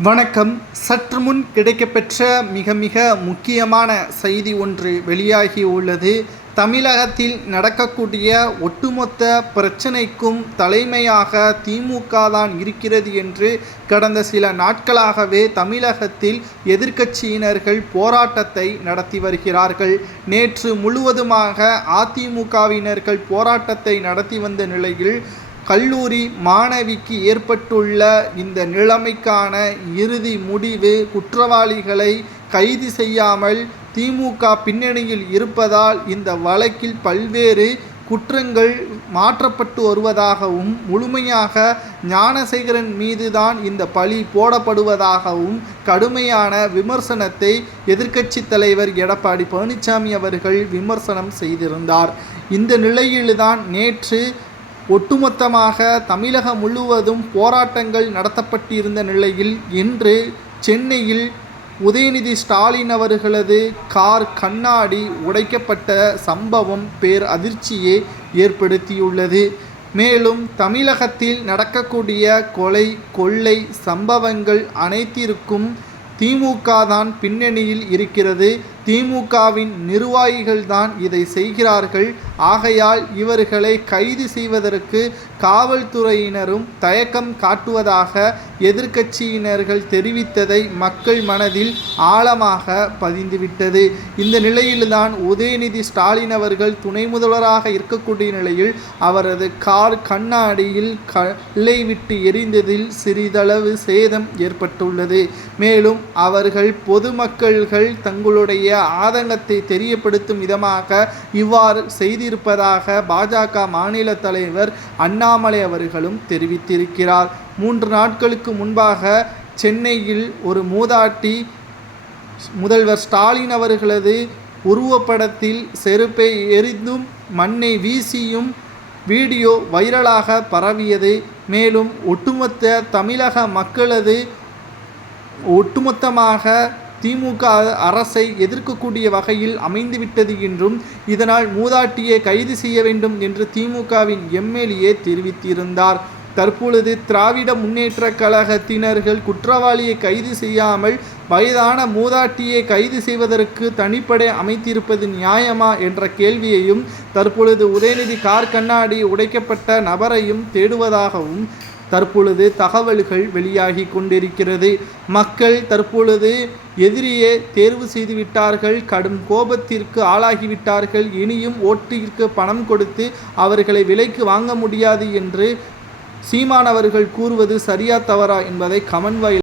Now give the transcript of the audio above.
வணக்கம். சற்று முன் கிடைக்கப்பெற்ற மிக முக்கியமான செய்தி ஒன்று வெளியாகி உள்ளது. தமிழகத்தில் நடக்கக்கூடிய ஒட்டுமொத்த பிரச்சனைக்கும் தலைமையாக திமுக தான் இருக்கிறது என்று கடந்த சில நாட்களாகவே தமிழகத்தில் எதிர்க்கட்சியினர்கள் போராட்டத்தை நடத்தி வருகிறார்கள். நேற்று முழுவதுமாக அதிமுகவினர்கள் போராட்டத்தை நடத்தி வந்த நிலையில் கல்லூரி மாணவிக்கு ஏற்பட்டுள்ள இந்த நிலைமைக்கான இறுதி முடிவு குற்றவாளிகளை கைது செய்யாமல் திமுக பின்னணியில் இருப்பதால் இந்த வழக்கில் பல்வேறு குற்றங்கள் மாற்றப்பட்டு வருவதாகவும் முழுமையாக ஞானசேகரன் மீதுதான் இந்த பழி போடப்படுவதாகவும் கடுமையான விமர்சனத்தை எதிர்க்கட்சி தலைவர் எடப்பாடி பழனிசாமி அவர்கள் விமர்சனம் செய்திருந்தார். இந்த நிலையில்தான் நேற்று ஒட்டுமொத்தமாக தமிழகம் முழுவதும் போராட்டங்கள் நடத்தப்பட்டிருந்த நிலையில் இன்று சென்னையில் உதயநிதி ஸ்டாலின் அவர்களது கார் கண்ணாடி உடைக்கப்பட்ட சம்பவம் பேர் அதிர்ச்சியை ஏற்படுத்தியுள்ளது. மேலும் தமிழகத்தில் நடக்கக்கூடிய கொலை கொள்ளை சம்பவங்கள் அனைத்திற்கும் திமுக தான் பின்னணியில் இருக்கிறது. திமுகவின் நிர்வாகிகள் தான் இதை செய்கிறார்கள். ஆகையால் இவர்களை கைது செய்வதற்கு காவல்துறையினரும் தயக்கம் காட்டுவதாக எதிர்க்கட்சியினர்கள் தெரிவித்ததை மக்கள் மனதில் ஆழமாக பதிந்துவிட்டது. இந்த நிலையில்தான் உதயநிதி ஸ்டாலின் அவர்கள் துணை முதல்வராக இருக்கக்கூடிய நிலையில் அவரது கார் கண்ணாடியில் கல்லை விட்டு எரிந்ததில் சிறிதளவு சேதம் ஏற்பட்டுள்ளது. மேலும் அவர்கள் பொதுமக்கள்கள் தங்களுடைய ஆதங்கத்தை தெரியப்படுத்தும் விதமாக இவ்வாறு செய்திருப்பதாக பாஜக மாநில தலைவர் அண்ணாமலை அவர்களும் தெரிவித்திருக்கிறார். 3 நாட்களுக்கு முன்பாக சென்னையில் ஒரு மூதாட்டி முதல்வர் ஸ்டாலின் அவர்களது உருவப்படத்தில் செருப்பை எரிந்தும் மண்ணை வீசியும் வீடியோ வைரலாக பரவியது. மேலும் ஒட்டுமொத்த தமிழக மக்களது ஒட்டுமொத்தமாக திமுக அரசை எதிர்க்கக்கூடிய வகையில் அமைந்துவிட்டது என்றும் இதனால் மூதாட்டியை கைது செய்ய வேண்டும் என்று திமுகவின் எம்எல்ஏ தெரிவித்திருந்தார். தற்பொழுது திராவிட முன்னேற்ற கழகத்தினர்கள் குற்றவாளியை கைது செய்யாமல் வயதான மூதாட்டியை கைது செய்வதற்கு தனிப்படை அமைத்திருப்பது நியாயமா என்ற கேள்வியையும் தற்பொழுது உதயநிதி கார் கண்ணாடி உடைக்கப்பட்ட நபரையும் தேடுவதாகவும் தற்பொழுது தகவல்கள் வெளியாகி கொண்டிருக்கிறது. மக்கள் தற்பொழுது எதிரியே தேர்வு செய்துவிட்டார்கள். கடும் கோபத்திற்கு ஆளாகிவிட்டார்கள். இனியும் ஓட்டிற்கு பணம் கொடுத்து அவர்களை விலைக்கு வாங்க முடியாது என்று சீமான் அவர்கள் கூறுவது சரியா தவறா என்பதை கமெண்ட் வாயிலாக